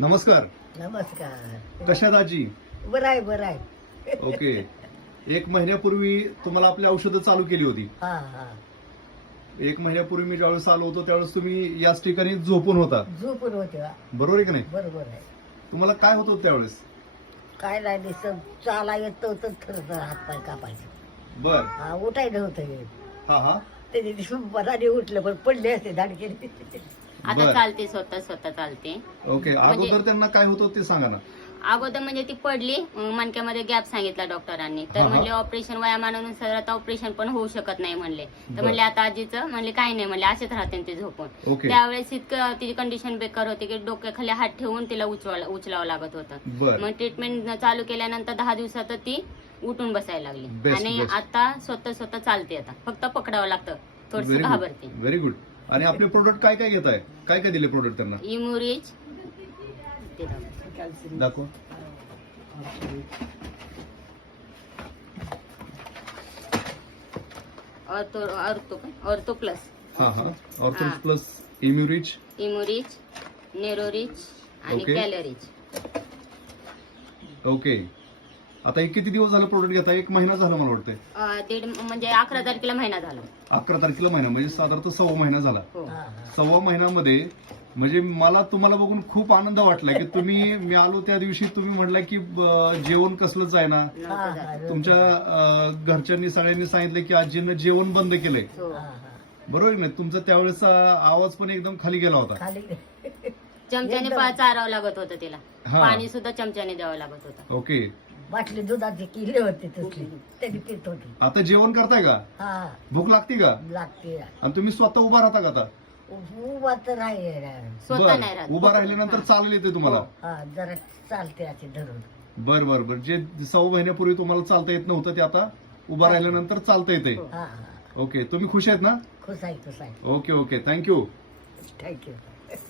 नमस्कार. नमस्कार. कशात आजी? बरं आहे. ओके. 1 महिन्यापूर्वी तुम्हाला आपली औषधं चालू केली होती. हा हा 1 महिन्यापूर्वी मी ज्यावेळेस आलो होतो त्यावेळेस तुम्ही याच ठिकाणी झोपून होता, झोपून होते बा. बरोबर आहे की नाही? बरोबर आहे. तुम्हाला काय होत होतं त्यावेळेस? काय नाही दिसत, चाला येत नव्हतं, थरथर हातपाय कापायचं. बर. हा उठायला नव्हतं येत. हा हा. त्याच्या दिवशी मनाने उठलं पण पडले असते दाडके. आता बर. चालते, स्वतः चालते. ओके. अगोदर त्यांना काय होत होतं ते सांगा ना. अगोदर म्हणजे ती पडली, मणक्यामध्ये गॅप सांगितला डॉक्टरांनी. हा, तर हा. म्हणले ऑपरेशन वयामानानुसार आता ऑपरेशन पण होऊ शकत नाही म्हणले. तर बर. म्हणले आता आजीचं म्हणले काही नाही म्हणले, असेच राहते ते झोपून. ओके. त्यावेळेस इतकं तिची कंडिशन बेकार होती की डोक्याखाली हात ठेवून तिला उचलावं लागत होतं. बर. मग ट्रीटमेंट चालू केल्यानंतर 10 दिवसात ती उठून बसायला लागली. Best, आणि best. आता स्वतः चालते. आता फक्त पकडावं लागतं, थोडस घाबरते. Very good. आणि आपले प्रोडक्ट काय काय घेत आहे? काय काय दिले प्रोडक्ट त्यांना? इम्युरिज दाखव. ऑर्थो प्लस, हा हा. ऑर्थोस हा. प्लस, इम्युरिच. इम्युरिज, नेरोरिच आणि ओके. कॅलरीज. ओके. आता हे किती दिवस झालं प्रोडक्ट घेता? 1 महिना झाला मला वाटतंय. म्हणजे 11 तारखेला महिना झाला. 11 तारखेला महिना म्हणजे साधारणतः 1.25 महिना झाला. हो. हा हा 1.25 महिन्यामध्ये म्हणजे मला तुम्हाला बघून खूप आनंद वाटला की मी आलो त्या दिवशी तुम्ही म्हटलं की जेवण कसलंच आहे ना. नव्हतं हा, झालं. हा. तुमच्या घरच्यांनी सगळ्यांनी सांगितलं की आजीनं जेवण बंद केलंय, हो. हा, हा. बरोबर आहे ना? तुमचा त्यावेळेस आवाज पण एकदम खाली गेला होता. खाली चमच्याने एकदम. चारावं लागत होतं तिला. हा. पाणी सुद्धा चमच्याने द्यावं लागत होतं. ओके. बाटली दुधाची किल्ले होते तसली, त्यांनी पित होती. आता जेवण करताय का? हा भूक लागते का? लागते. आणि तुम्ही स्वतः उभा राहता का आता? उभा तर आहे. स्वतः नाही राहत. उभा राहिल्यानंतर चालेल येते तुम्हाला? हा जरा चालते असे धरून. बर बर बर. जे 1.25 महिन्यापूर्वी तुम्हाला चालता येत नव्हतं ते आता उभा राहिल्यानंतर चालता येते. हो. हा हा ओके. तुम्ही खुश आहेत ना? खुश आहे. Okay okay. थँक्यू. थँक्यू.